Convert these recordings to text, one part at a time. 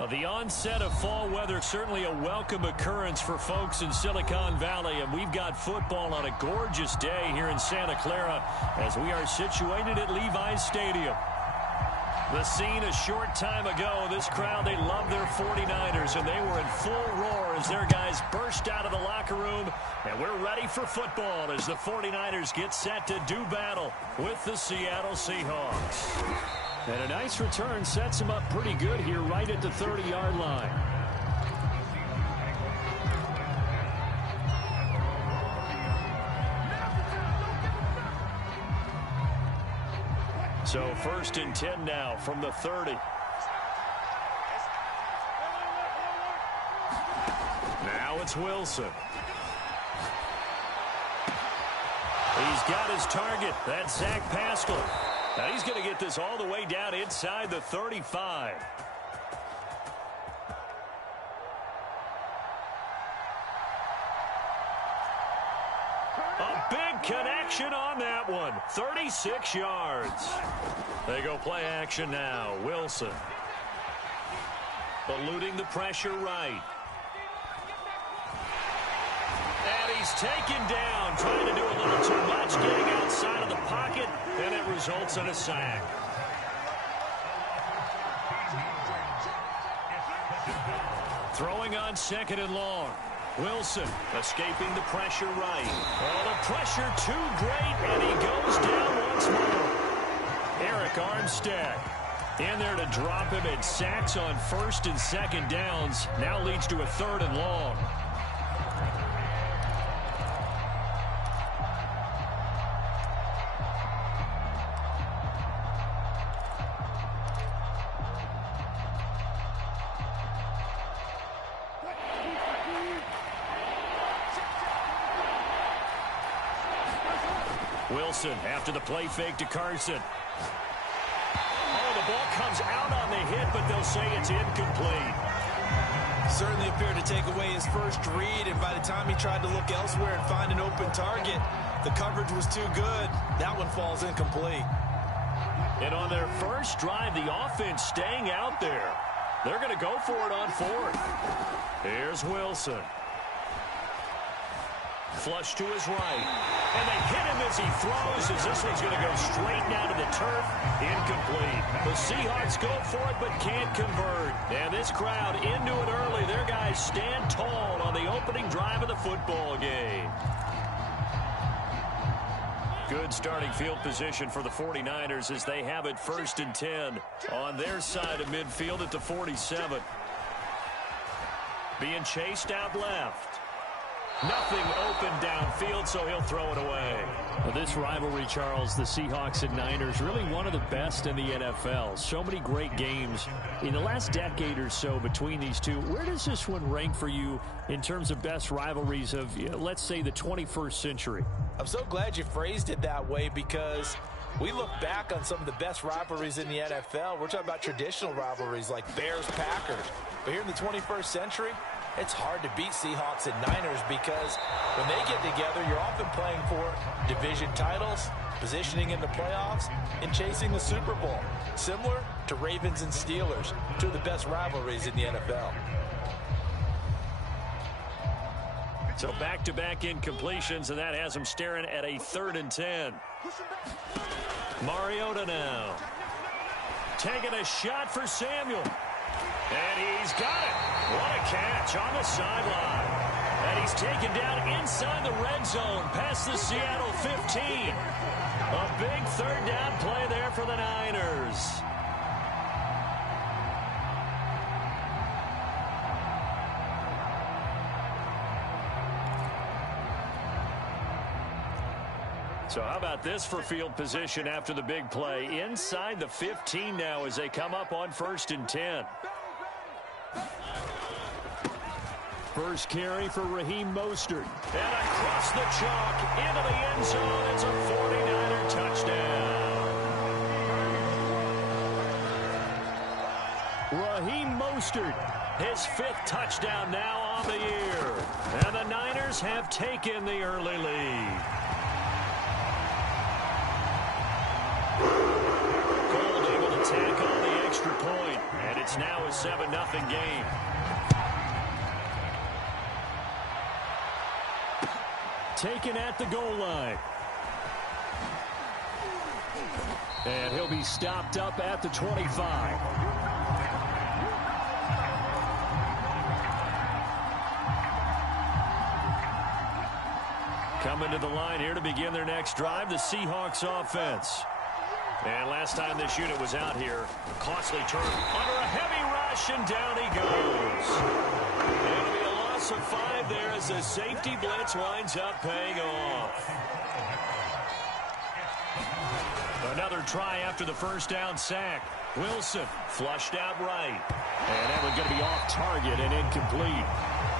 Well, the onset of fall weather, certainly a welcome occurrence for folks in Silicon Valley, and we've got football on a gorgeous day here in Santa Clara as we are situated at Levi's Stadium. The scene a short time ago, this crowd, they love their 49ers, and they were in full roar as their guys burst out of the locker room, and we're ready for football as the 49ers get set to do battle with the Seattle Seahawks. And a nice return sets him up pretty good here right at the 30-yard line. So 1st and 10 now from the 30. Now it's Wilson. He's got his target. That's Zach Pascal. Now he's going to get this all the way down inside the 35. A big connection on that one. 36 yards. They go play action now. Wilson. Eluding the pressure right. And he's taken down, trying to do a little too much, getting outside of the pocket, and it results in a sack. Throwing on 2nd and long. Wilson escaping the pressure right. Oh, the pressure too great, and he goes down once more. Eric Armstead in there to drop him, and sacks on 1st and 2nd downs. Now leads to a 3rd and long. Wilson after the play fake to Carson. Oh, the ball comes out on the hit, but they'll say it's incomplete. Certainly appeared to take away his first read, and by the time he tried to look elsewhere and find an open target, the coverage was too good. That one falls incomplete. And on their first drive, the offense staying out there. They're going to go for it on 4th. Here's Wilson. Flush to his right. And they hit him as he throws, as this one's going to go straight down to the turf. Incomplete. The Seahawks go for it but can't convert. And this crowd into it early. Their guys stand tall on the opening drive of the football game. Good starting field position for the 49ers as they have it 1st and 10 on their side of midfield at the 47. Being chased out left. Nothing open downfield, so he'll throw it away. Well, this rivalry, Charles, the Seahawks and Niners, really one of the best in the NFL. So many great games in the last decade or so between these two. Where does this one rank for you in terms of best rivalries of, let's say, the 21st century? I'm so glad you phrased it that way, because we look back on some of the best rivalries in the NFL. We're talking about traditional rivalries like Bears-Packers. But here in the 21st century, it's hard to beat Seahawks and Niners, because when they get together, you're often playing for division titles, positioning in the playoffs, and chasing the Super Bowl. Similar to Ravens and Steelers, two of the best rivalries in the NFL. So back-to-back incompletions, and that has them staring at a 3rd and 10. Mariota now. Taking a shot for Samuel. And he's got it. What a catch on the sideline. And he's taken down inside the red zone past the Seattle 15. A big 3rd down play there for the Niners. So how about this for field position after the big play? Inside the 15 now as they come up on 1st and 10. First carry for Raheem Mostert. And across the chalk into the end zone. It's a 49er touchdown. Raheem Mostert, his 5th touchdown now on the year. And the Niners have taken the early lead. Gold able to tack on the extra point. And it's It's now a 7-0 game. Taken at the goal line. And he'll be stopped up at the 25. Coming to the line here to begin their next drive, the Seahawks offense. And last time this unit was out here, costly turn under a heavy rush, and down he goes. It'll be a loss of 5 there as the safety blitz winds up paying off. Another try after the first down sack. Wilson flushed out right. And that one's going to be off target and incomplete.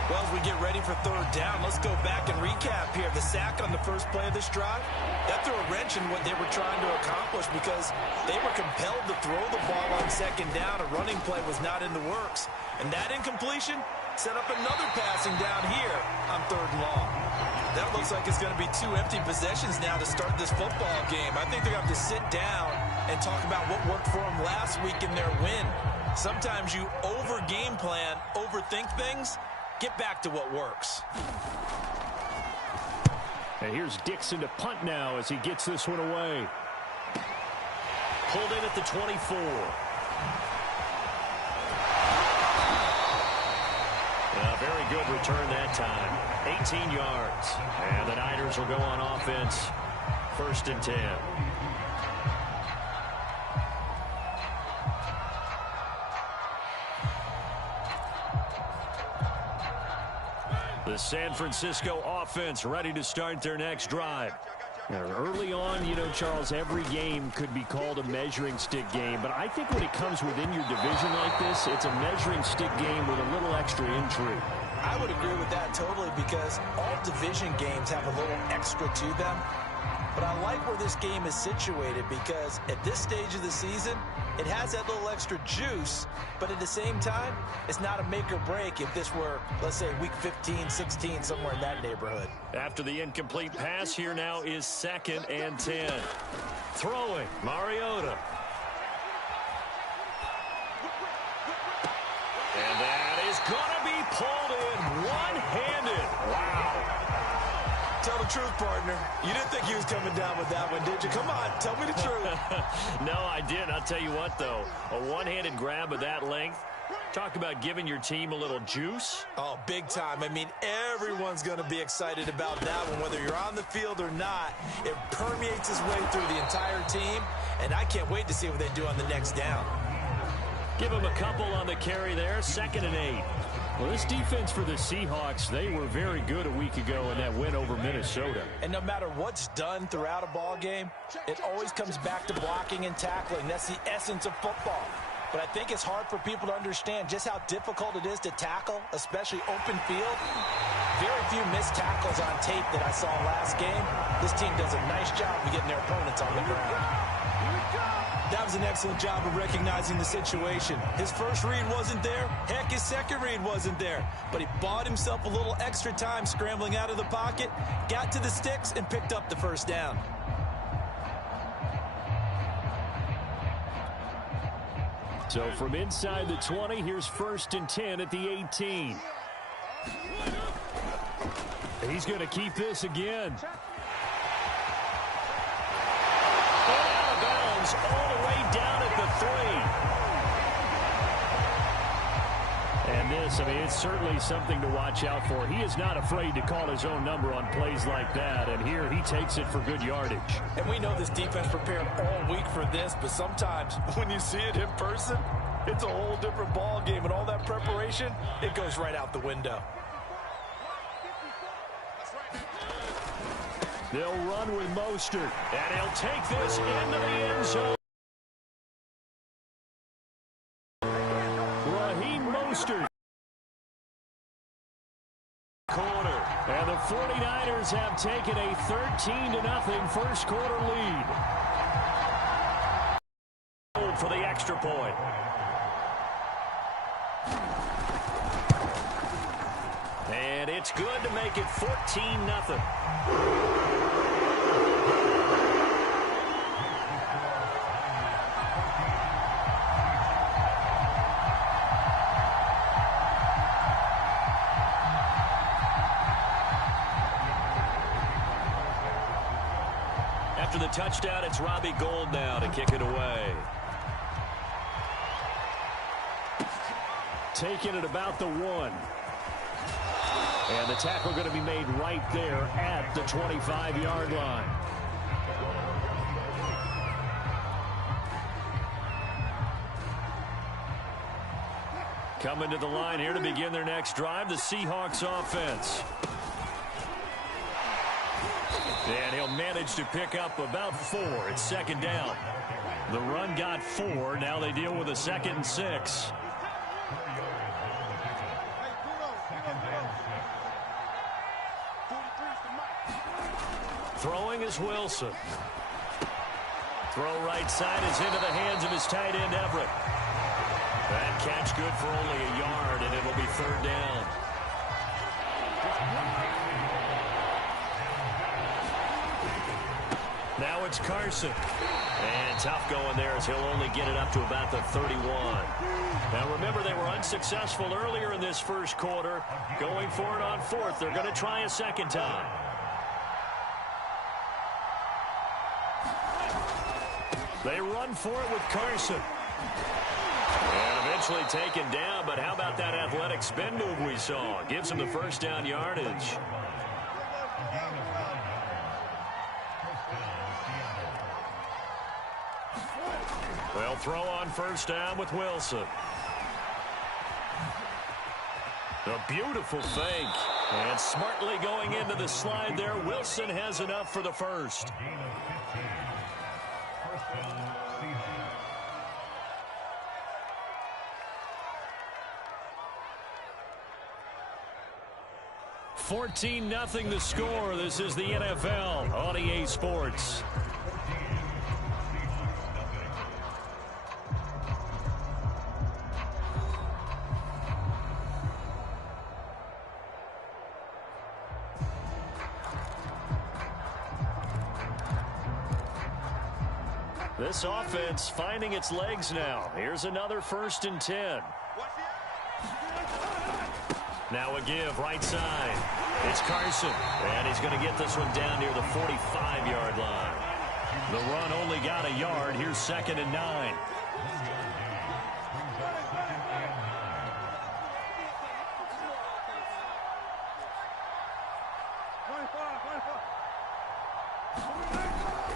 Well, as we get ready for third down, let's go back and recap here. The sack on the first play of this drive, that threw a wrench in what they were trying to accomplish because they were compelled to throw the ball on second down. A running play was not in the works. And that incompletion set up another passing down here on third and long. That looks like it's going to be 2 empty possessions now to start this football game. I think they're going to have to sit down and talk about what worked for them last week in their win. Sometimes you over-game plan, overthink things. Get back to what works. And here's Dixon to punt now as he gets this one away. Pulled in at the 24. A very good return that time. 18 yards. And the Niners will go on offense. 1st and 10. The San Francisco offense ready to start their next drive. Now, early on, you know, Charles, every game could be called a measuring stick game. But I think when it comes within your division like this, it's a measuring stick game with a little extra intrigue. I would agree with that totally because all division games have a little extra to them. But I like where this game is situated because at this stage of the season, it has that little extra juice, but at the same time, it's not a make or break if this were, let's say, week 15, 16, somewhere in that neighborhood. After the incomplete pass, here now is 2nd and 10. Throwing, Mariota. And that is going to be pulled in one-handed. Wow. Tell the truth, partner. You didn't think he was coming down with that one, did you? Come on, tell me the truth. No, I did. I'll tell you what, though. A one-handed grab of that length. Talk about giving your team a little juice. Oh, big time. I mean, everyone's going to be excited about that one, whether you're on the field or not. It permeates its way through the entire team, and I can't wait to see what they do on the next down. Give them a couple on the carry there. 2nd and 8. Well, this defense for the Seahawks, they were very good a week ago in that win over Minnesota. And no matter what's done throughout a ball game, it always comes back to blocking and tackling. That's the essence of football. But I think it's hard for people to understand just how difficult it is to tackle, especially open field. Very few missed tackles on tape that I saw last game. This team does a nice job of getting their opponents on the ground. That was an excellent job of recognizing the situation. His first read wasn't there. Heck, his second read wasn't there. But he bought himself a little extra time scrambling out of the pocket, got to the sticks, and picked up the first down. So from inside the 20, here's 1st and 10 at the 18. He's going to keep this again. All the way down at the 3. And this, I mean, it's certainly something to watch out for. He is not afraid to call his own number on plays like that, and here he takes it for good yardage. And we know this defense prepared all week for this, but sometimes when you see it in person, it's a whole different ball game, and all that preparation, it goes right out the window. They'll run with Mostert, and he'll take this into the end zone. Raheem Mostert. Corner. And the 49ers have taken a 13-0 first quarter lead. For the extra point. And it's good to make it 14-0. After the touchdown, it's Robbie Gould now to kick it away. Taking it about the 1. And the tackle going to be made right there at the 25-yard line. Coming to the line here to begin their next drive, the Seahawks offense. And he'll manage to pick up about 4. It's second down. The run got 4. Now they deal with a 2nd and 6. Throwing is Wilson. Throw right side is into the hands of his tight end, Everett. That catch good for only a yard, and it'll be 3rd down. Now it's Carson. And tough going there as he'll only get it up to about the 31. Now remember, they were unsuccessful earlier in this first quarter. Going for it on 4th. They're going to try a second time. They run for it with Carson. And eventually taken down, but how about that athletic spin move we saw? Gives him the 1st down yardage. They'll throw on 1st down with Wilson. A beautiful fake. And smartly going into the slide there. Wilson has enough for the 1st. $14-0 the score. This is the NFL on EA Sports. This offense finding its legs now. Here's another 1st and 10. Now a give right side. It's Carson. And he's going to get this one down near the 45-yard line. The run only got a yard. Here's 2nd and 9.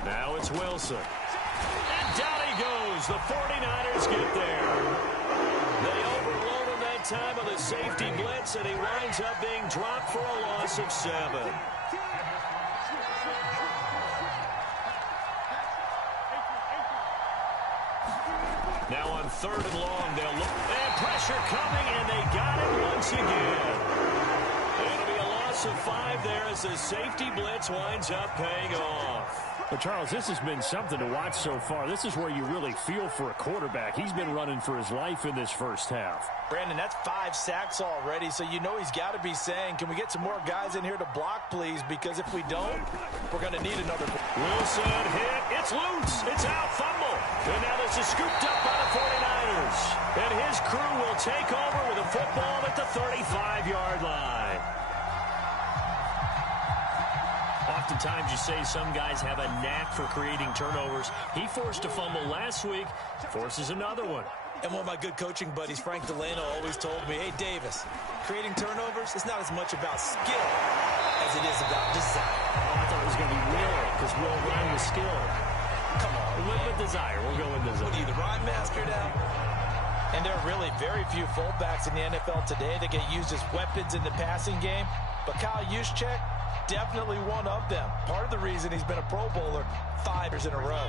Now it's Wilson. And down he goes. The 49ers get there. They overload him that time of the safety blitz, and he winds up being dropped for a loss of 7. Now on 3rd and long, they'll look. And pressure coming, and they got it once again. It'll be a loss of 5 there as the safety blitz winds up paying off. But, Charles, this has been something to watch so far. This is where you really feel for a quarterback. He's been running for his life in this first half. Brandon, that's 5 sacks already, so you know he's got to be saying, can we get some more guys in here to block, please? Because if we don't, we're going to need another. Wilson hit. It's loose. It's out. Fumble. And now this is scooped up by the 49ers. And his crew will take over with a football at the 35-yard line. Oftentimes you say some guys have a knack for creating turnovers. He forced a fumble last week, forces another one. And one of my good coaching buddies, Frank Delano, always told me, hey, Davis, creating turnovers is not as much about skill as it is about desire. Oh, I thought it was going to be will, because will rhyme with skill. Come on, with desire. We'll go with desire. What are you, the rhyme master now? And there are really very few fullbacks in the NFL today that get used as weapons in the passing game. But Kyle Juszczyk, definitely one of them. Part of the reason he's been a Pro Bowler 5 years in a row.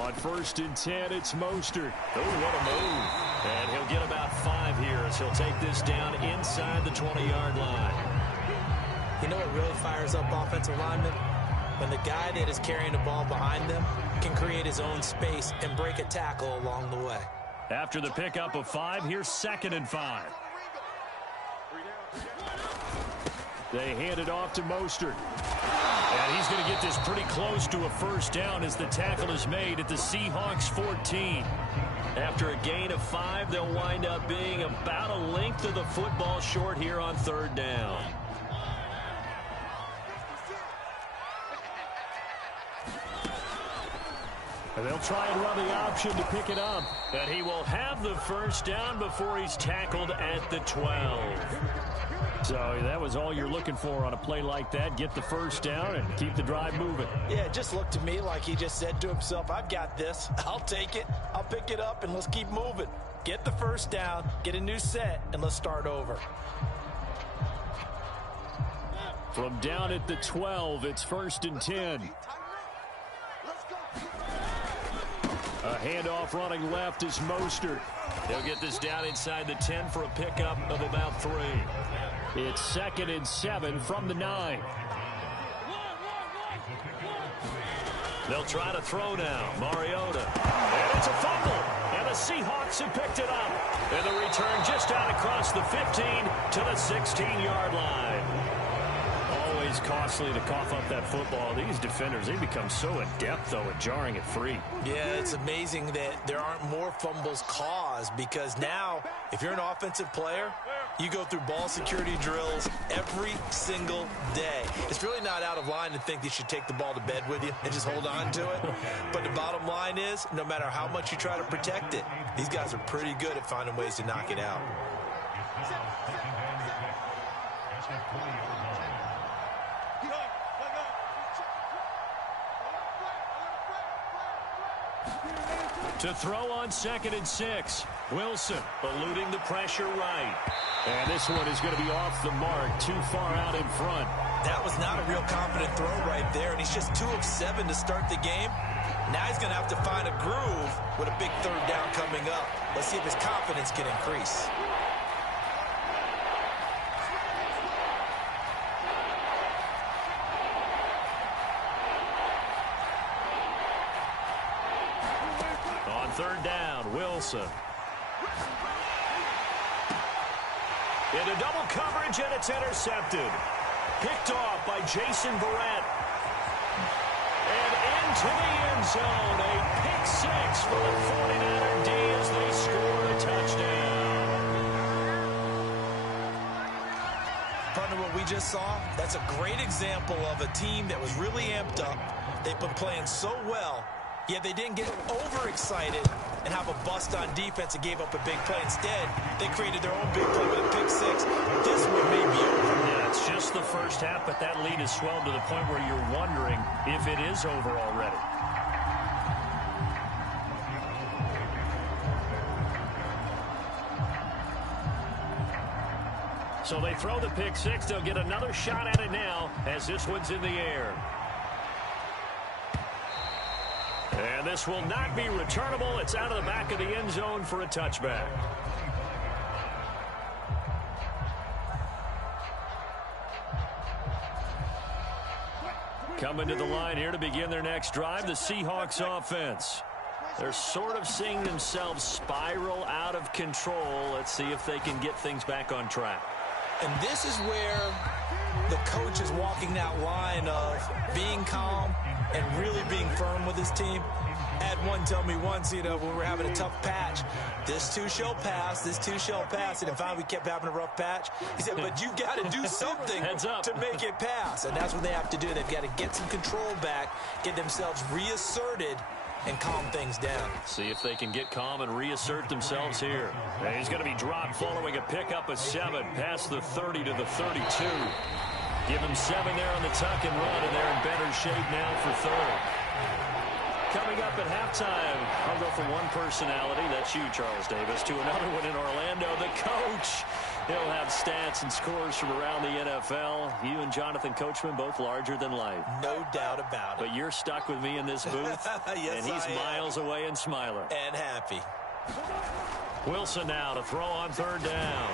On 1st and 10, it's Mostert. Oh, what a move. And he'll get about 5 here as he'll take this down inside the 20-yard line. You know what really fires up offensive linemen? When the guy that is carrying the ball behind them can create his own space and break a tackle along the way. After the pickup of 5, here's 2nd and 5. They hand it off to Mostert. And he's going to get this pretty close to a first down as the tackle is made at the Seahawks 14. After a gain of 5, they'll wind up being about a length of the football short here on third down. And they'll try and run the option to pick it up. And he will have the first down before he's tackled at the 12. So that was all you're looking for on a play like that. Get the first down and keep the drive moving. Yeah, it just looked to me like he just said to himself, I've got this. I'll take it. I'll pick it up, and let's keep moving. Get the first down, get a new set, and let's start over. From down at the 12, it's 1st and 10. A handoff running left is Mostert. They'll get this down inside the 10 for a pickup of about 3. It's 2nd and 7 from the 9. They'll try to throw now. Mariota. And it's a fumble. And the Seahawks have picked it up. And the return just out across the 15 to the 16-yard line. Always costly to cough up that football. These defenders, they become so adept, though, at jarring it free. Yeah, it's amazing that there aren't more fumbles caused, because now, if you're an offensive player, you go through ball security drills every single day. It's really not out of line to think you should take the ball to bed with you and just hold on to it. But the bottom line is, no matter how much you try to protect it, these guys are pretty good at finding ways to knock it out. To throw on 2nd and 6. Wilson eluding the pressure right. And this one is going to be off the mark, too far out in front. That was not a real confident throw right there, and he's just 2 of 7 to start the game. Now he's going to have to find a groove with a big third down coming up. Let's see if his confidence can increase. On third down, Wilson. Into double coverage, and it's intercepted. Picked off by Jason Verrett. And into the end zone. A pick 6 for the 49er D as they score a touchdown. Partner, what we just saw, that's a great example of a team that was really amped up. They've been playing so well, yet they didn't get overexcited and have a bust on defense and gave up a big play. Instead, they created their own big play with a pick 6. This one may be over. Yeah, it's just the first half, but that lead has swelled to the point where you're wondering if it is over already. So they throw the pick 6. They'll get another shot at it now as this one's in the air. And this will not be returnable. It's out of the back of the end zone for a touchback. Coming to the line here to begin their next drive, the Seahawks offense. They're sort of seeing themselves spiral out of control. Let's see if they can get things back on track. And this is where the coach is walking that line of being calm and really being firm with his team. I had one tell me once, when we're having a tough patch, this too shall pass, this too shall pass. And if we kept having a rough patch, he said, but you've got to do something to make it pass. And that's what they have to do. They've got to get some control back, get themselves reasserted, and calm things down. See if they can get calm and reassert themselves here. And he's going to be dropped following a pickup of 7 past the 30 to the 32. Give him 7 there on the tuck and run, and they're in better shape now for third. Coming up at halftime, I'll go from one personality, that's you, Charles Davis, to another one in Orlando, the coach. He'll have stats and scores from around the NFL. You and Jonathan Coachman, both larger than life. No doubt about it. But you're stuck with me in this booth, yes, and he's miles away and smiling. And happy. Wilson now to throw on third down.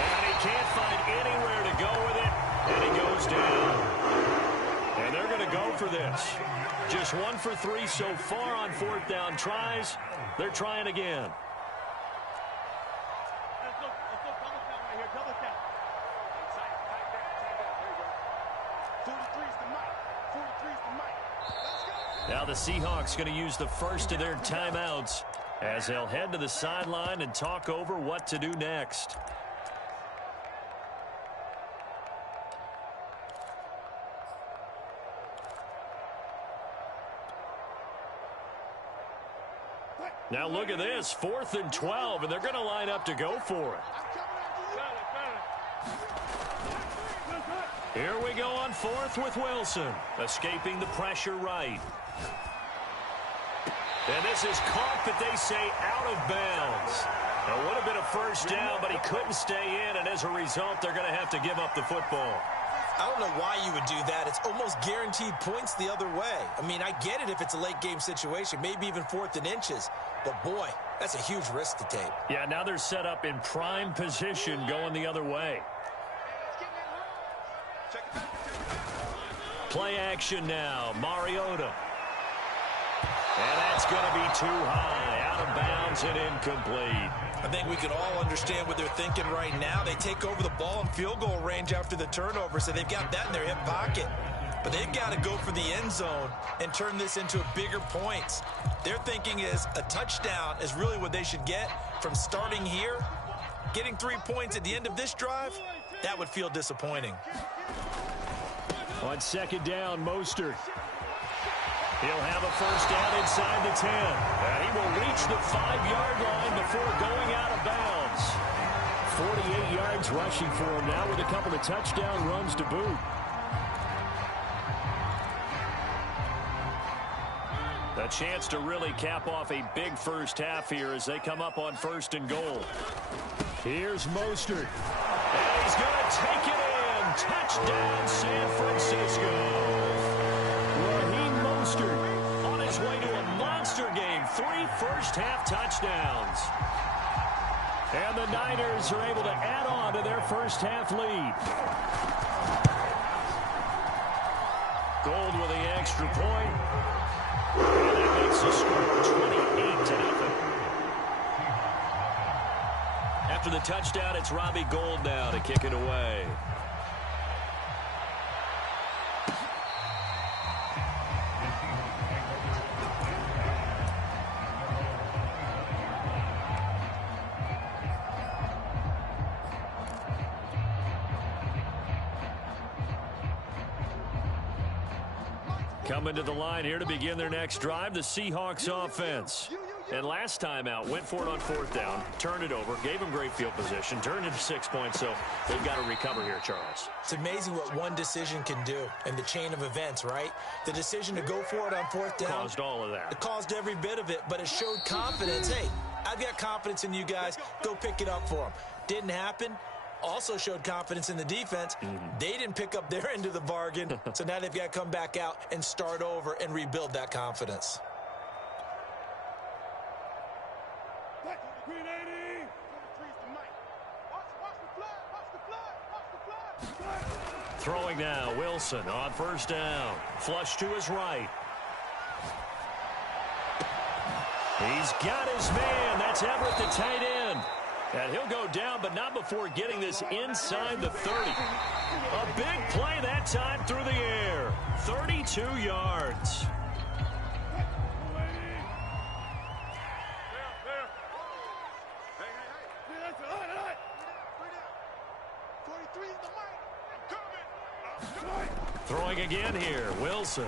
And he can't find anywhere to go with it, and he goes down. And they're going to go for this. Just 1 for 3 so far on fourth down tries. They're trying again. Now the Seahawks going to use the first of their timeouts as they'll head to the sideline and talk over what to do next. Now look at this, 4th and 12, and they're going to line up to go for it. Here we go on 4th with Wilson, escaping the pressure right. And this is caught, but they say out of bounds. It would have been a first down, but he couldn't stay in, and as a result, they're going to have to give up the football. I don't know why you would do that. It's almost guaranteed points the other way. I mean, I get it if it's a late game situation, maybe even 4th and inches. But, boy, that's a huge risk to take. Yeah, now they're set up in prime position going the other way. Play action now, Mariota. And that's going to be too high, out of bounds and incomplete. I think we can all understand what they're thinking right now. They take over the ball in field goal range after the turnover, so they've got that in their hip pocket. But they've got to go for the end zone and turn this into bigger points. Their thinking is a touchdown is really what they should get from starting here. Getting 3 points at the end of this drive, that would feel disappointing. On 2nd down, Mostert. He'll have a first down inside the 10. And he will reach the 5-yard line before going out of bounds. 48 yards rushing for him now with a couple of touchdown runs to boot. A chance to really cap off a big first half here as they come up on 1st and goal. Here's Mostert. And he's going to take it in. Touchdown, San Francisco. On his way to a monster game, 3 first-half touchdowns. And the Niners are able to add on to their first-half lead. Gold with the extra point. And that makes the score 28-0. After the touchdown, it's Robbie Gould now to kick it away. Coming to the line here to begin their next drive, the Seahawks offense. And last time out, went for it on 4th down, turned it over, gave them great field position, turned into 6 points, so they've got to recover here, Charles. It's amazing what one decision can do in the chain of events, right? The decision to go for it on 4th down. Caused all of that. It caused every bit of it, but it showed confidence. Hey, I've got confidence in you guys. Go pick it up for them. Didn't happen. Also showed confidence in the defense. They didn't pick up their end of the bargain, so now they've got to come back out and start over and rebuild that confidence. Throwing now, Wilson on 1st down. Flush to his right. He's got his man. That's Everett, the tight end. And he'll go down, but not before getting this inside the 30. A big play that time through the air. 32 yards. Throwing again here, Wilson.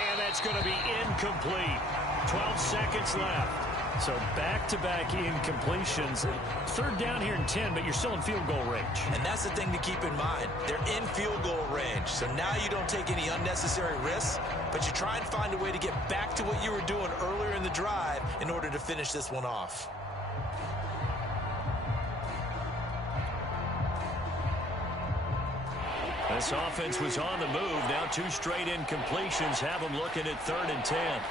And that's going to be incomplete. 12 seconds left. So back-to-back incompletions. 3rd down here and 10, but you're still in field goal range. And that's the thing to keep in mind. They're in field goal range. So now you don't take any unnecessary risks, but you try and find a way to get back to what you were doing earlier in the drive in order to finish this one off. This offense was on the move. Now 2 straight incompletions have them looking at 3rd and 10.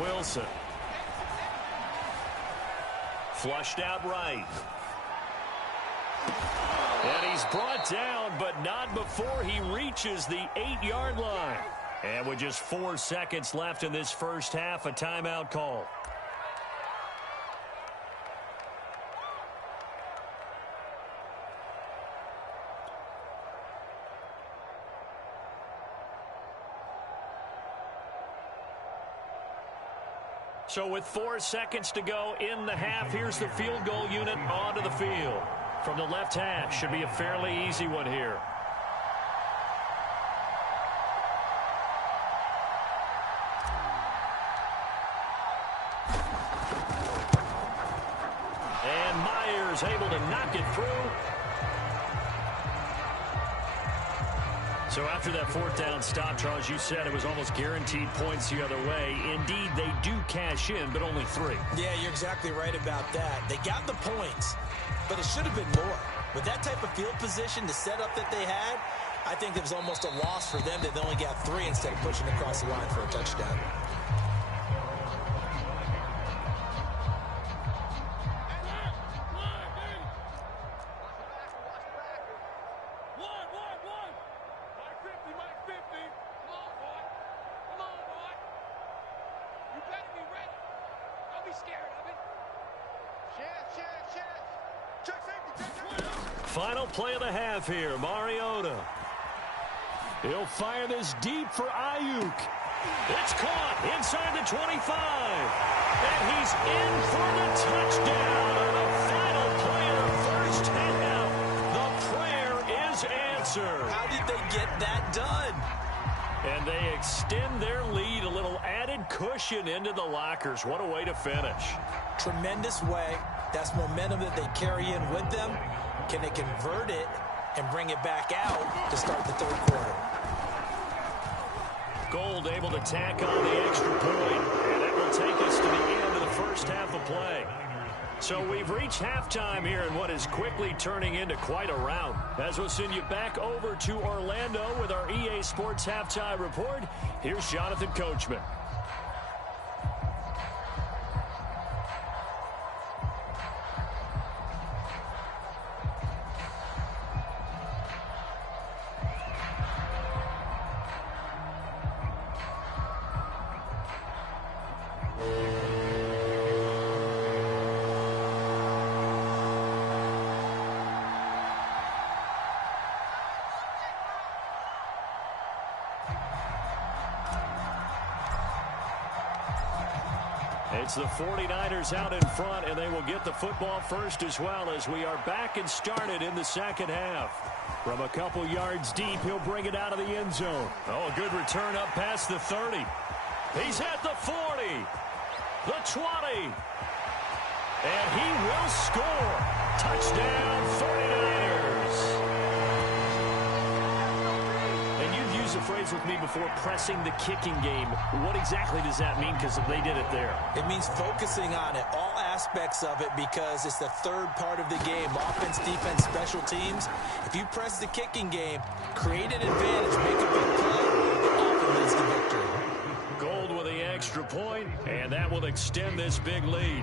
Wilson. Flushed out right. And he's brought down, but not before he reaches the 8-yard line. And with just 4 seconds left in this first half, a timeout call. So with 4 seconds to go in the half, here's the field goal unit onto the field. From the left hash, should be a fairly easy one here. And Myers able to knock it through. So after that 4th down stop, Charles, you said it was almost guaranteed points the other way. Indeed, they do cash in, but only 3. Yeah, you're exactly right about that. They got the points, but it should have been more. With that type of field position, the setup that they had, I think it was almost a loss for them that they only got 3 instead of pushing across the line for a touchdown. Final play of the half here, Mariota. He'll fire this deep for Ayuk. It's caught inside the 25. And he's in for the touchdown on the final play of the first half. The prayer is answered. How did they get that done? And they extend their lead, a little added cushion into the lockers. What a way to finish. Tremendous way. That's momentum that they carry in with them. Can they convert it and bring it back out to start the 3rd quarter? Gold able to tack on the extra point, and that will take us to the end of the first half of play. So we've reached halftime here in what is quickly turning into quite a round. As we'll send you back over to Orlando with our EA Sports Halftime Report, here's Jonathan Coachman. It's the 49ers out in front, and they will get the football first as well as we are back and started in the second half. From a couple yards deep, he'll bring it out of the end zone. Oh, a good return up past the 30. He's at the 40, the 20, and he will score. Touchdown, 49ers. And you've used the phrase with me before, pressing the kicking game. What exactly does that mean? Because they did it there. It means focusing on it, all aspects of it, because it's the 3rd part of the game. Offense, defense, special teams. If you press the kicking game, create an advantage, make a big play, often leads to victory. Gold with the extra point, and that will extend this big lead.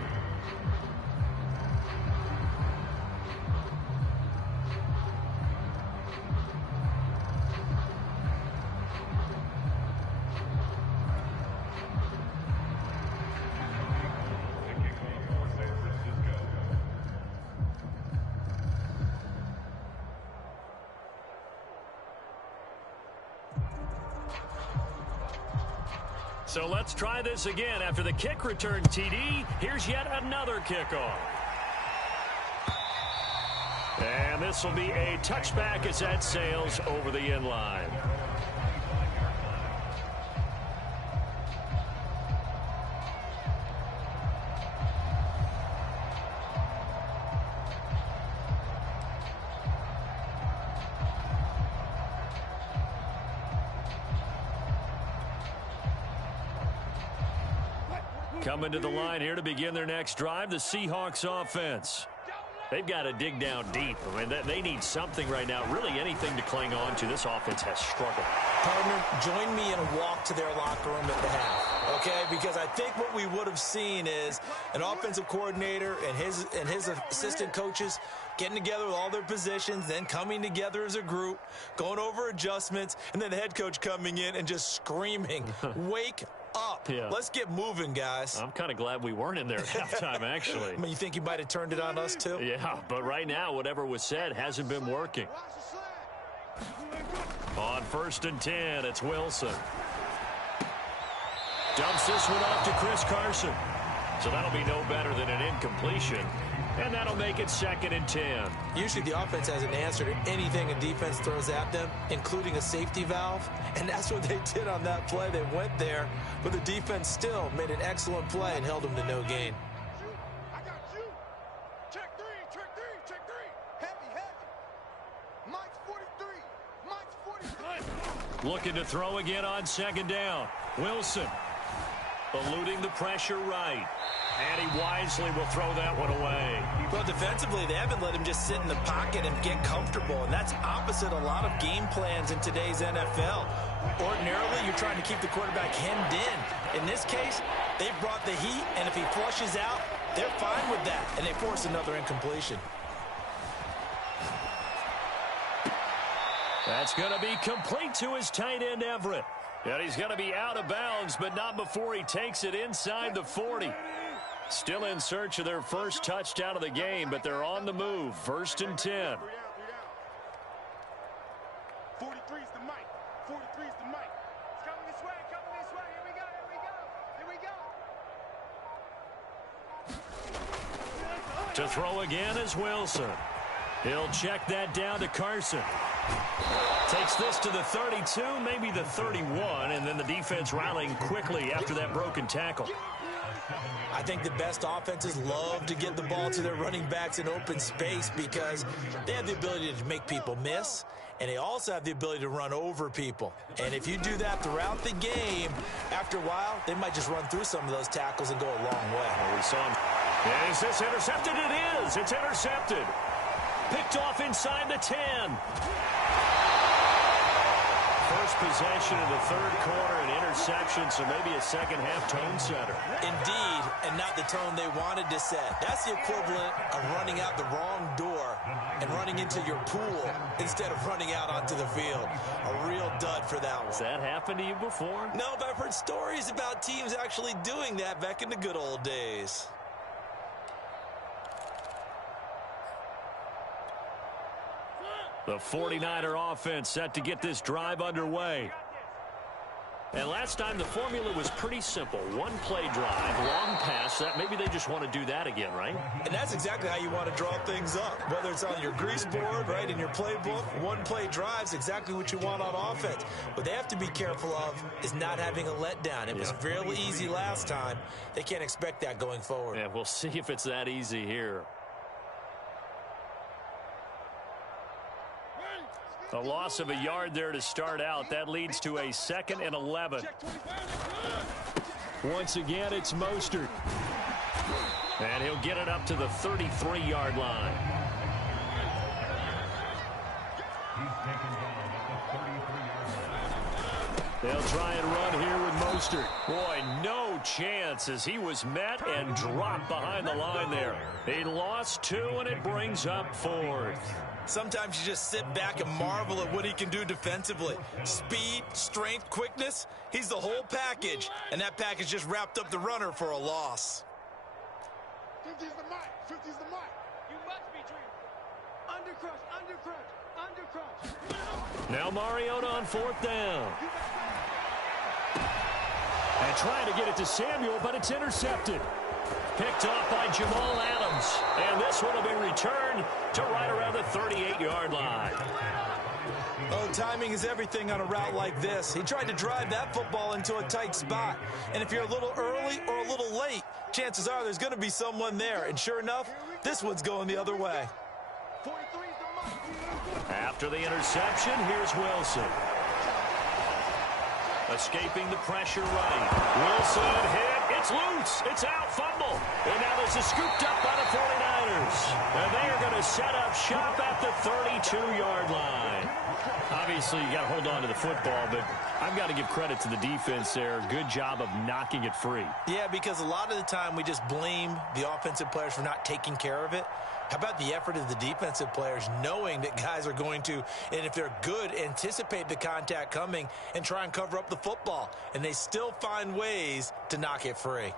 So let's try this again. After the kick return TD, here's yet another kickoff. And this will be a touchback as that sails over the end line. Coming to the line here to begin their next drive, the Seahawks offense. They've got to dig down deep. I mean, they need something right now, really anything to cling on to. This offense has struggled. Partner, join me in a walk to their locker room at the half, okay? Because I think what we would have seen is an offensive coordinator and his assistant coaches getting together with all their positions, then coming together as a group, going over adjustments, and then the head coach coming in and just screaming, wake up. Yeah. Let's get moving, guys. I'm kind of glad we weren't in there at halftime, actually. I mean, you think you might have turned it on us, too? Yeah, but right now, whatever was said hasn't been working. On 1st and 10, it's Wilson. Dumps this one off to Chris Carson. So that'll be no better than an incompletion. And that'll make it 2nd and 10. Usually the offense has an answer to anything a defense throws at them, including a safety valve. And that's what they did on that play. They went there, but the defense still made an excellent play and held them to no gain. I got you. Check three. Heavy. Mike's 43. Mike's 43. Looking to throw again on 2nd down. Wilson eluding the pressure right. And he wisely will throw that one away. Well, defensively, they haven't let him just sit in the pocket and get comfortable, and that's opposite a lot of game plans in today's NFL. Ordinarily, you're trying to keep the quarterback hemmed in. In this case, they brought the heat, and if he flushes out, they're fine with that, and they force another incompletion. That's going to be complete to his tight end, Everett. And he's going to be out of bounds, but not before he takes it inside the 40. Still in search of their first touchdown of the game, but they're on the move. 1st and 10. 43's the mic. 43's the mic. It's coming this way. Here we go. To throw again is Wilson. He'll check that down to Carson. Takes this to the 32, maybe the 31, and then the defense rallying quickly after that broken tackle. I think the best offenses love to get the ball to their running backs in open space because they have the ability to make people miss, and they also have the ability to run over people. And if you do that throughout the game, after a while, they might just run through some of those tackles and go a long way. Well, we saw him. And is this intercepted? It is. It's intercepted. Picked off inside the 10. First possession of the 3rd quarter, an interception, so maybe a second-half tone setter. Indeed, and not the tone they wanted to set. That's the equivalent of running out the wrong door and running into your pool instead of running out onto the field. A real dud for that one. Has that happened to you before? No, but I've heard stories about teams actually doing that back in the good old days. The 49er offense set to get this drive underway. And last time the formula was pretty simple. One play drive, long pass. That maybe they just want to do that again, right? And that's exactly how you want to draw things up. Whether it's on your grease board, right, in your playbook, one play drive's exactly what you want on offense. What they have to be careful of is not having a letdown. It was real easy last time. They can't expect that going forward. Yeah, we'll see if it's that easy here. A loss of a yard there to start out. That leads to a 2nd and 11. Once again, it's Mostert. And he'll get it up to the 33-yard line. They'll try and run here with Mostert. Boy, no chance as he was met and dropped behind the line there. He lost 2, and it brings up 4th. Sometimes you just sit back and marvel at what he can do defensively. Speed, strength, quickness, he's the whole package. And that package just wrapped up the runner for a loss. 50's the mic. 50's the mic. You must be dreaming. Undercrush. Now Mariota on 4th down. And trying to get it to Samuel, but it's intercepted. Picked off by Jamal Adams. And this one will be returned to right around the 38-yard line. Oh, timing is everything on a route like this. He tried to drive that football into a tight spot. And if you're a little early or a little late, chances are there's going to be someone there. And sure enough, this one's going the other way. After the interception, here's Wilson. Escaping the pressure right. Wilson hit. It's loose. It's out. Fumble. And now this is scooped up by the 49ers. And they are going to set up shop at the 32-yard line. Obviously, you got to hold on to the football, but I've got to give credit to the defense there. Good job of knocking it free. Yeah, because a lot of the time we just blame the offensive players for not taking care of it. How about the effort of the defensive players knowing that guys are going to, and if they're good, anticipate the contact coming and try and cover up the football. And they still find ways to knock it free.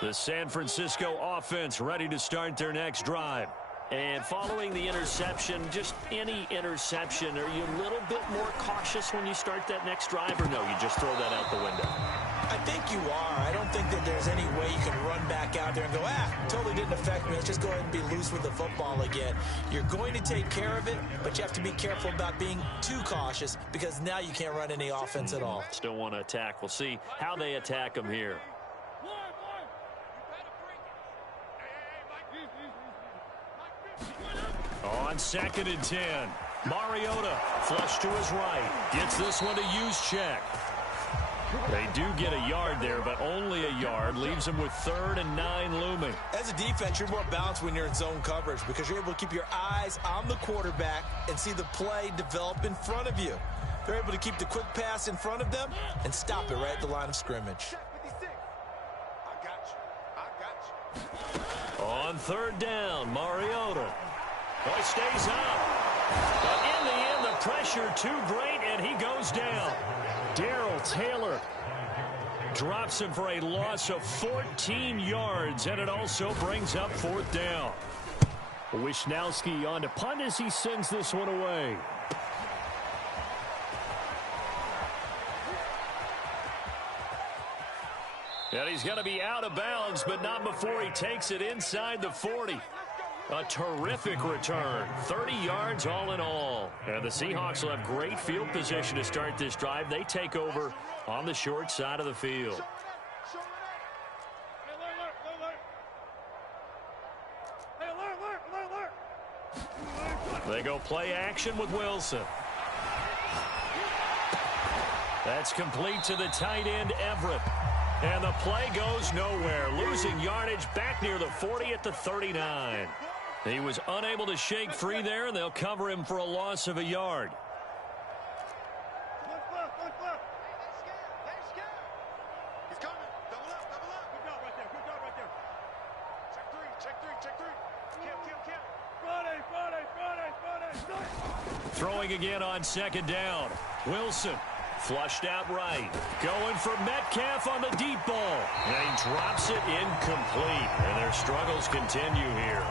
The San Francisco offense ready to start their next drive. And following the interception, just any interception, are you a little bit more cautious when you start that next drive, or no, you just throw that out the window? I think you are. I don't think that there's any way you can run back out there and go, totally didn't affect me. Let's just go ahead and be loose with the football again. You're going to take care of it, but you have to be careful about being too cautious because now you can't run any offense at all. Still want to attack. We'll see how they attack them here. On 2nd and 10, Mariota flush to his right. Gets this one to Juszczyk. They do get a yard there, but only a yard. Leaves them with 3rd and 9 looming. As a defense, you're more balanced when you're in zone coverage because you're able to keep your eyes on the quarterback and see the play develop in front of you. They're able to keep the quick pass in front of them and stop it right at the line of scrimmage. On 3rd down, Mariota. Boy, stays up. But in the end, the pressure too great, and he goes down. Darrell Taylor drops him for a loss of 14 yards, and it also brings up 4th down. Wisnowski on to punt as he sends this one away. And he's going to be out of bounds, but not before he takes it inside the 40. A terrific return. 30 yards all in all. And the Seahawks will have great field position to start this drive. They take over on the short side of the field. They go play action with Wilson. That's complete to the tight end, Everett. And the play goes nowhere. Losing yardage back near the 40 at the 39. He was unable to shake free there, and they'll cover him for a loss of a yard. Throwing again on 2nd down. Wilson flushed out right. Going for Metcalf on the deep ball. And he drops it incomplete. And their struggles continue here.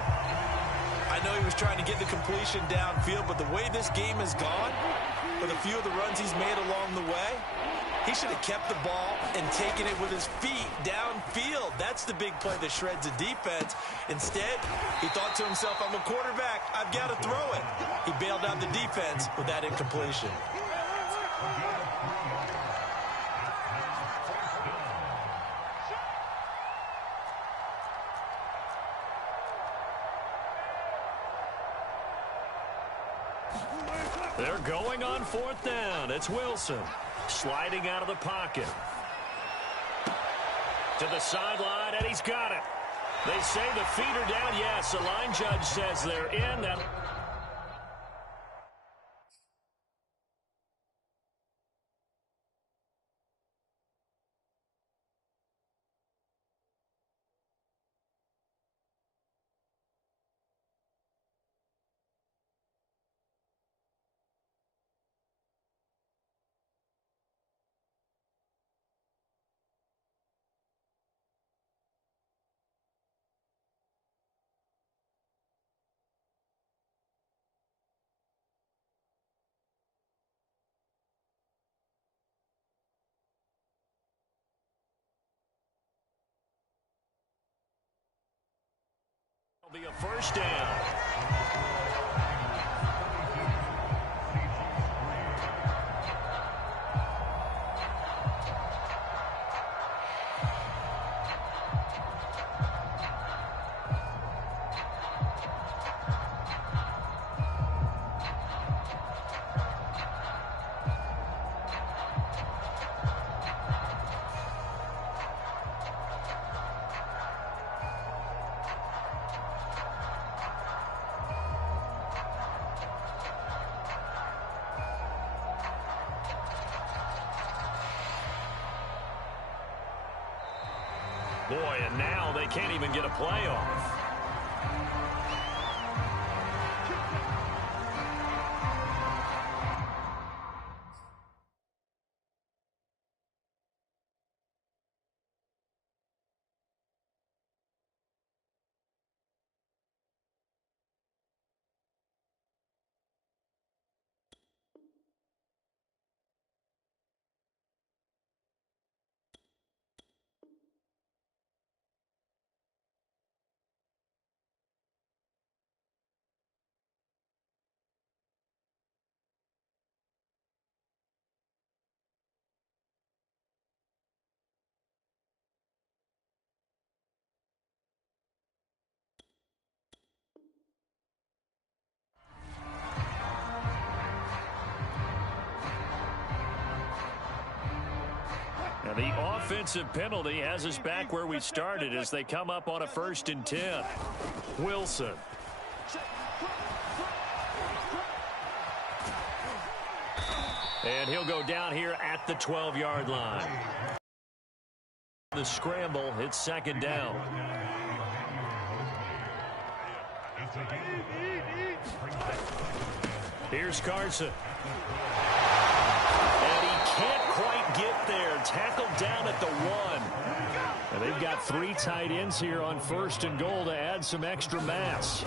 I know he was trying to get the completion downfield, but the way this game has gone, with a few of the runs he's made along the way, he should have kept the ball and taken it with his feet downfield. That's the big play that shreds the defense. Instead, he thought to himself, I'm a quarterback, I've got to throw it. He bailed out the defense with that incompletion. They're going on 4th down. It's Wilson sliding out of the pocket. To the sideline, and he's got it. They say the feet are down. Yes, the line judge says they're in. That will be a 1st down. Boy, and now they can't even get a play off. And the offensive penalty has us back where we started as they come up on a 1st and 10. Wilson. And he'll go down here at the 12-yard line. The scramble, it's 2nd down. Here's Carson. And he can't quite get there. Tackled down at the 1. And they've got 3 tight ends here on 1st and goal to add some extra mass.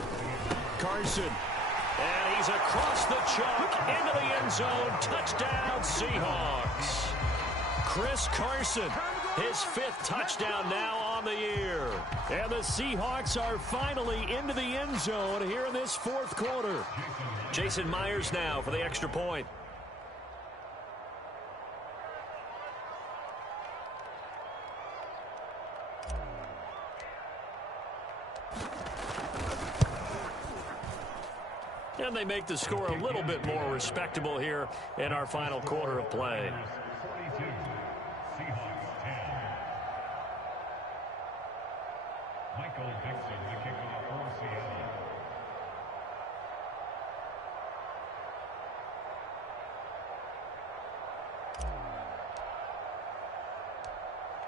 Carson. And he's across the chalk into the end zone. Touchdown, Seahawks. Chris Carson, his 5th touchdown now on the year. And the Seahawks are finally into the end zone here in this 4th quarter. Jason Myers now for the extra point. And they make the score a little bit more respectable here in our final quarter of play.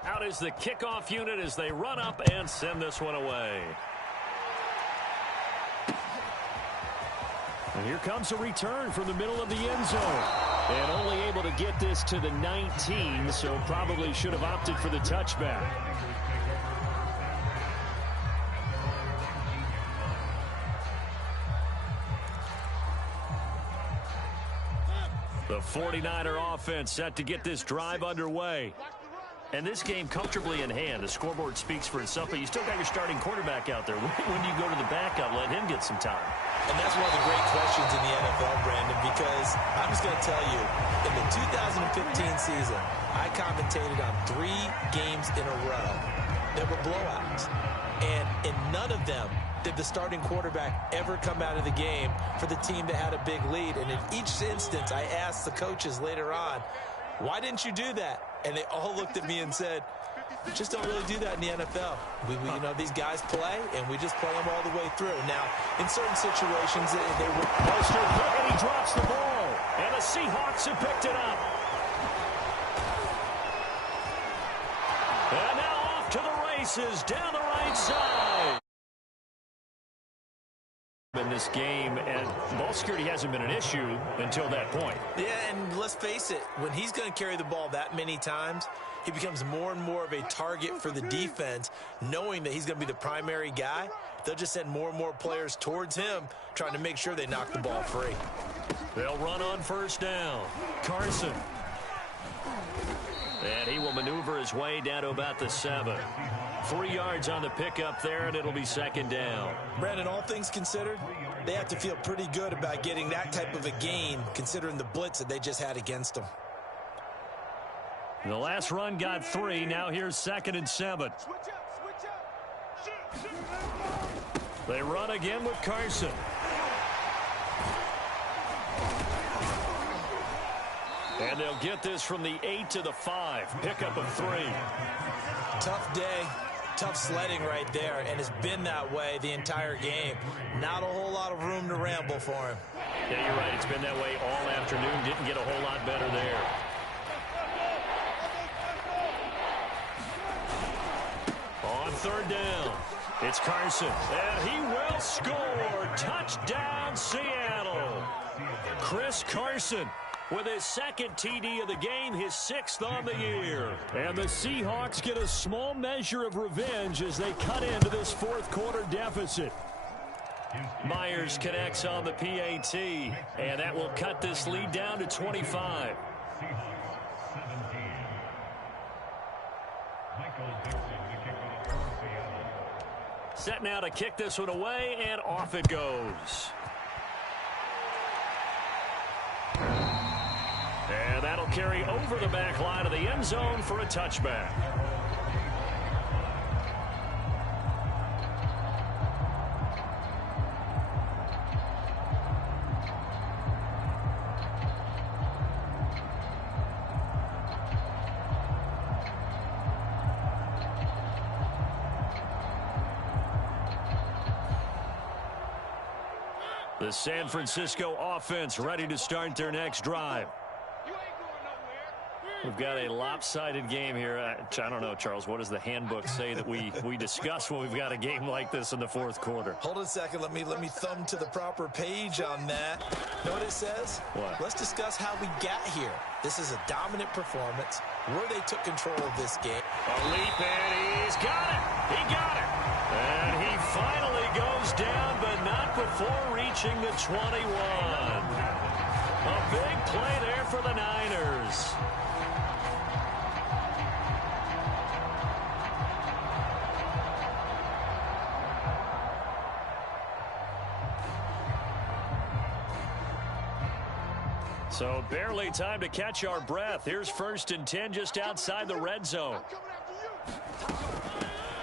Out is the kickoff unit as they run up and send this one away. And here comes a return from the middle of the end zone. And only able to get this to the 19, so probably should have opted for the touchback. The 49er offense set to get this drive underway. And this game comfortably in hand. The scoreboard speaks for itself, but you still got your starting quarterback out there. When do you go to the backup, let him get some time? And that's one of the great questions in the NFL, Brandon, because I'm just going to tell you, in the 2015 season, I commentated on 3 games in a row that were blowouts. And in none of them did the starting quarterback ever come out of the game for the team that had a big lead. And in each instance, I asked the coaches later on, why didn't you do that? And they all looked at me and said, just don't really do that in the NFL. We you know, these guys play, and we just play them all the way through. Now, in certain situations, they were Poster quick, and he drops the ball. And the Seahawks have picked it up. And now off to the races down the right side. In this game, and ball security hasn't been an issue until that point. Yeah, and let's face it, when he's going to carry the ball that many times, he becomes more and more of a target for the defense, knowing that he's going to be the primary guy. They'll just send more and more players towards him, trying to make sure they knock the ball free. They'll run on 1st down. Carson. And he will maneuver his way down to about the 7. 3 yards on the pickup there, and it'll be 2nd down. Brandon, all things considered, they have to feel pretty good about getting that type of a gain, considering the blitz that they just had against them. The last run got 3. Now here's 2nd and 7. They run again with Carson. And they'll get this from the 8 to the 5. Pickup of 3. Tough day. Tough sledding right there, and it's been that way the entire game. Not a whole lot of room to ramble for him. Yeah, you're right. It's been that way all afternoon. Didn't get a whole lot better there. On 3rd down, it's Carson, and he will score. Touchdown, Seattle. Chris Carson with his 2nd TD of the game, his 6th on the year. And the Seahawks get a small measure of revenge as they cut into this 4th quarter deficit. Myers connects on the PAT, and that will cut this lead down to 25. Set now to kick this one away, and off it goes. And that'll carry over the back line of the end zone for a touchback. The San Francisco offense ready to start their next drive. We've got a lopsided game here. I don't know, Charles, what does the handbook say that we discuss when we've got a game like this in the fourth quarter? Hold on a second. Let me thumb to the proper page on that. Know what it says? What? Let's discuss how we got here. This is a dominant performance where they took control of this game. A leap, and he's got it. He got it. And he finally goes down, but not before reaching the 21. A big play there for the Niners. So barely time to catch our breath. Here's 1st and 10 just outside the red zone.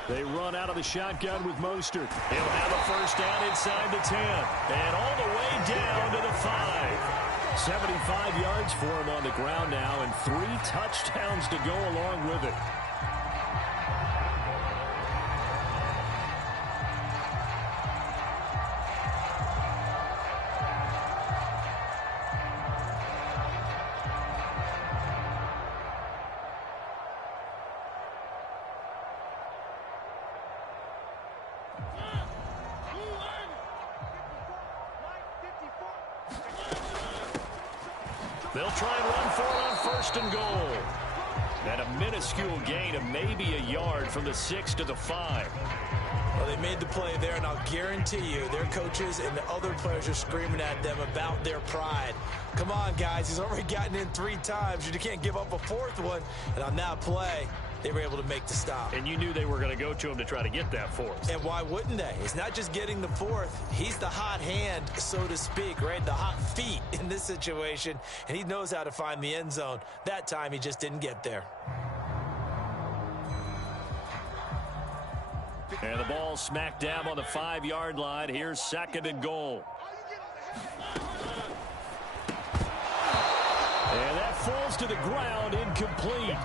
They run out of the shotgun with Mostert. He'll have a first down inside the 10. And all the way down to the 5. 75 yards for him on the ground now, and 3 touchdowns to go along with it. They'll try and run for it on 1st and goal. And a minuscule gain of maybe a yard from the 6 to the 5. Well, they made the play there, and I'll guarantee you their coaches and the other players are screaming at them about their pride. Come on, guys. He's already gotten in 3 times. You can't give up a 4th one. And on that play, they were able to make the stop. And you knew they were going to go to him to try to get that 4th. And why wouldn't they? It's not just getting the 4th. He's the hot hand, so to speak, right? The hot feet in this situation. And he knows how to find the end zone. That time, he just didn't get there. And the ball smack dab on the 5-yard line. Here's 2nd and goal. And that falls to the ground, incomplete.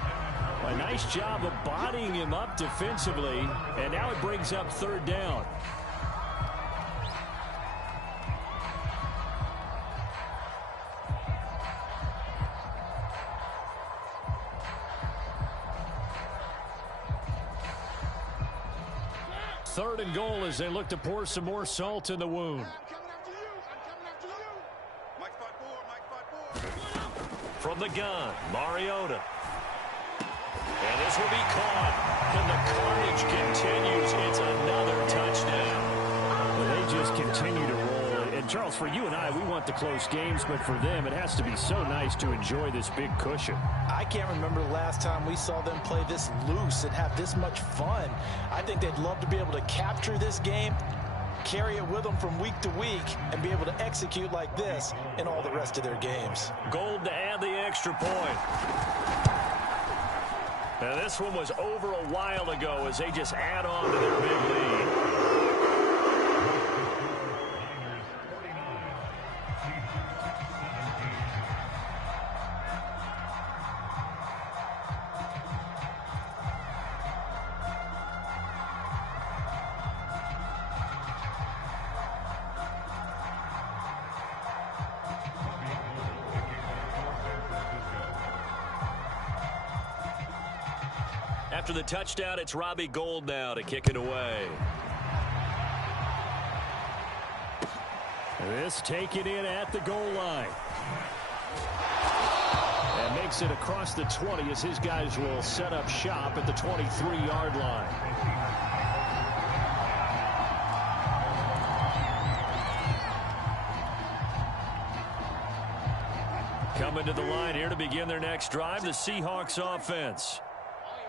A nice job of bodying him up defensively, and now it brings up 3rd down. Third and goal as they look to pour some more salt in the wound. From the gun, Mariota. And this will be caught. And the carnage continues. It's another touchdown. Well, they just continue to roll. And, Charles, for you and I, we want the close games, but for them, it has to be so nice to enjoy this big cushion. I can't remember the last time we saw them play this loose and have this much fun. I think they'd love to be able to capture this game, carry it with them from week to week, and be able to execute like this in all the rest of their games. Gold to add the extra point. Now, this one was over a while ago as they just add on to their big lead. After the touchdown, it's Robbie Gould now to kick it away. This taken in at the goal line. And makes it across the 20 as his guys will set up shop at the 23-yard line. Coming to the line here to begin their next drive, the Seahawks offense.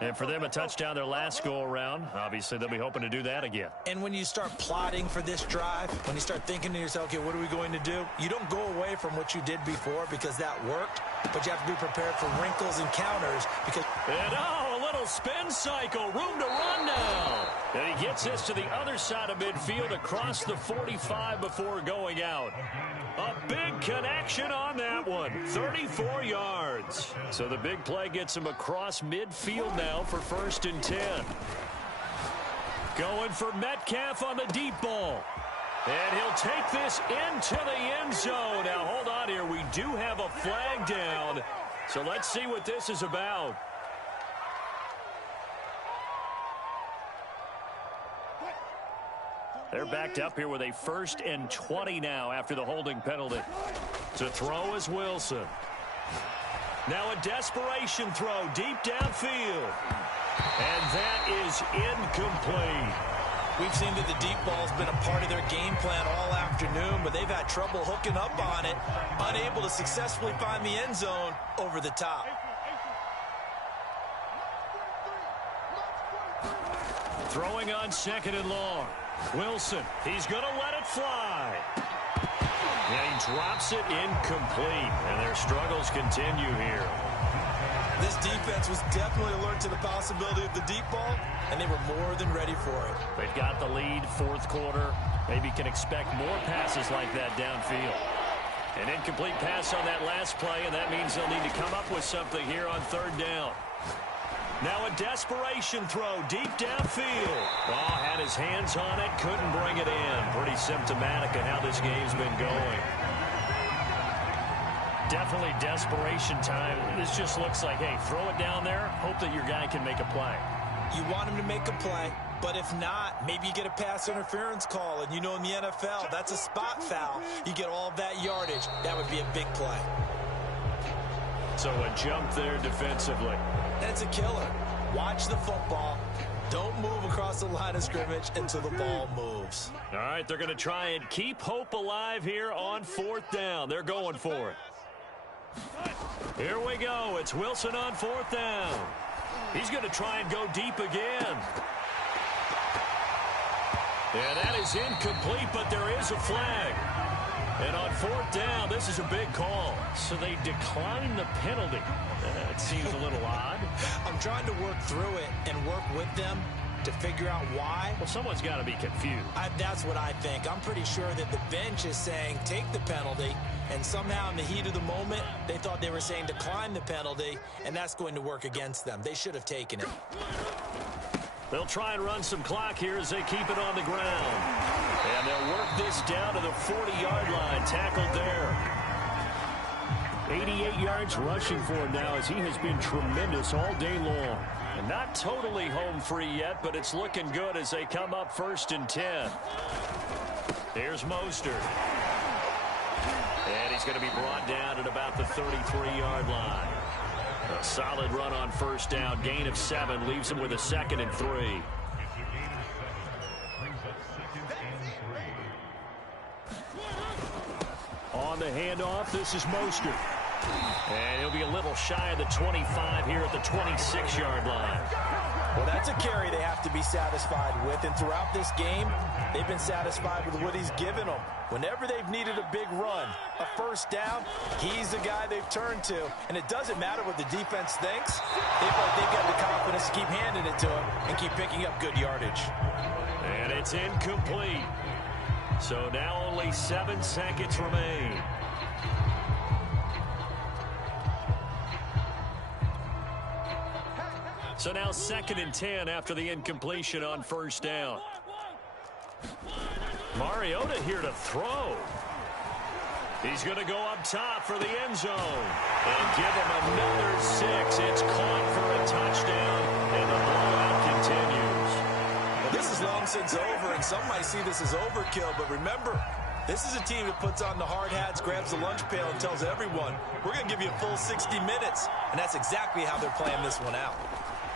And for them, a touchdown their last go-around. Obviously, they'll be hoping to do that again. And when you start plotting for this drive, when you start thinking to yourself, okay, what are we going to do? You don't go away from what you did before because that worked, but you have to be prepared for wrinkles and counters because... And a little spin cycle, room to run now. And he gets this to the other side of midfield across the 45 before going out. A big connection on that one. 34 yards. So the big play gets him across midfield now for 1st and 10. Going for Metcalf on the deep ball. And he'll take this into the end zone. Now, hold on here. We do have a flag down. So let's see what this is about. They're backed up here with a 1st and 20 now after the holding penalty. To throw is Wilson. Now a desperation throw deep downfield. And that is incomplete. We've seen that the deep ball's been a part of their game plan all afternoon, but they've had trouble hooking up on it, unable to successfully find the end zone over the top. Throwing on 2nd and long. Wilson, he's going to let it fly. And he drops it incomplete, and their struggles continue here. This defense was definitely alert to the possibility of the deep ball, and they were more than ready for it. They've got the lead, 4th quarter. Maybe can expect more passes like that downfield. An incomplete pass on that last play, and that means they'll need to come up with something here on 3rd down. Now a desperation throw deep downfield. Oh, had his hands on it, couldn't bring it in. Pretty symptomatic of how this game's been going. Definitely desperation time. This just looks like, hey, throw it down there, hope that your guy can make a play. You want him to make a play, but if not, maybe you get a pass interference call. And you know in the NFL, that's a spot foul. You get all that yardage. That would be a big play. So a jump there defensively. That's a killer. Watch the football. Don't move across the line of scrimmage until the ball moves. All right, they're going to try and keep hope alive here on 4th down. They're going for it. Here we go. It's Wilson on 4th down. He's going to try and go deep again. And that is incomplete, but there is a flag. And on 4th down, this is a big call. So they decline the penalty. That seems a little odd. I'm trying to work through it and work with them to figure out why. Well, someone's got to be confused. That's what I think. I'm pretty sure that the bench is saying take the penalty, and somehow in the heat of the moment, they thought they were saying decline the penalty, and that's going to work against them. They should have taken it. They'll try and run some clock here as they keep it on the ground. And they'll work this down to the 40-yard line. Tackled there. 88 yards rushing for him now as he has been tremendous all day long. And not totally home free yet, but it's looking good as they come up 1st and 10. Here's Mostert. And he's going to be brought down at about the 33-yard line. A solid run on 1st down. Gain of 7 leaves him with a 2nd and 3. On the handoff, this is Mostert. And he'll be a little shy of the 25 here at the 26-yard line. Well, that's a carry they have to be satisfied with. And throughout this game, they've been satisfied with what he's given them. Whenever they've needed a big run, a 1st down, he's the guy they've turned to. And it doesn't matter what the defense thinks. They've got the confidence to keep handing it to him and keep picking up good yardage. And it's incomplete. So now only 7 seconds remain. So now 2nd and 10 after the incompletion on 1st down. Mariota here to throw. He's going to go up top for the end zone. And give him another 6. It's caught for a touchdown, and the blowout continues. Well, this is long since over, and some might see this as overkill. But remember, this is a team that puts on the hard hats, grabs the lunch pail, and tells everyone, we're going to give you a full 60 minutes. And that's exactly how they're playing this one out.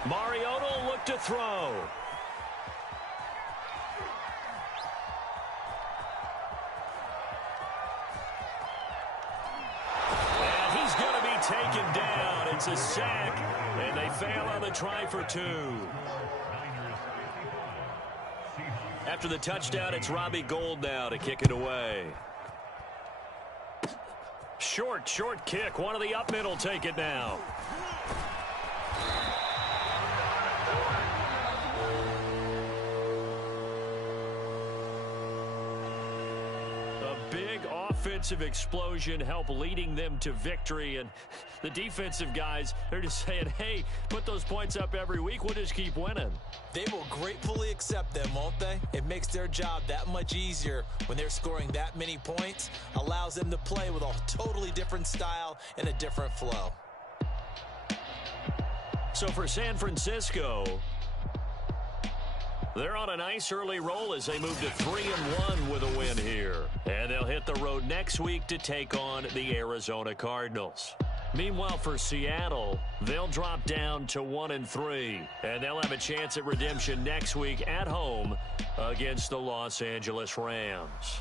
Mariota will look to throw. And he's going to be taken down. It's a sack, and they fail on the try for 2. After the touchdown, it's Robbie Gould now to kick it away. Short kick. One of the up middle take it now. offensive explosion help leading them to victory. And the defensive guys, they're just saying, hey, put those points up every week. We'll just keep winning. They will gratefully accept them, won't they? It makes their job that much easier when they're scoring that many points. Allows them to play with a totally different style and a different flow. So for San Francisco, they're on a nice early roll as they move to 3-1 with a win here. And they'll hit the road next week to take on the Arizona Cardinals. Meanwhile, for Seattle, they'll drop down to 1-3. And they'll have a chance at redemption next week at home against the Los Angeles Rams.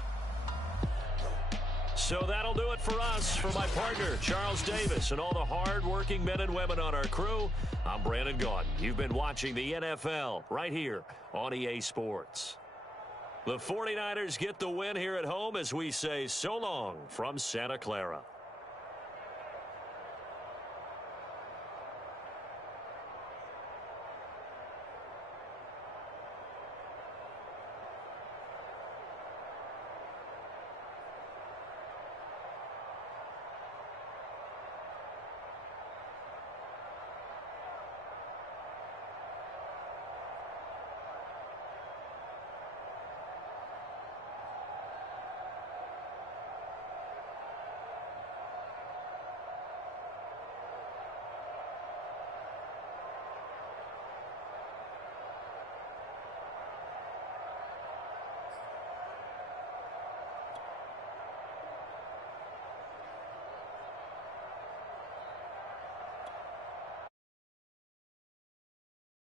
So that'll do it for us. For my partner, Charles Davis, and all the hard-working men and women on our crew, I'm Brandon Gaudin. You've been watching the NFL right here on EA Sports. The 49ers get the win here at home as we say so long from Santa Clara.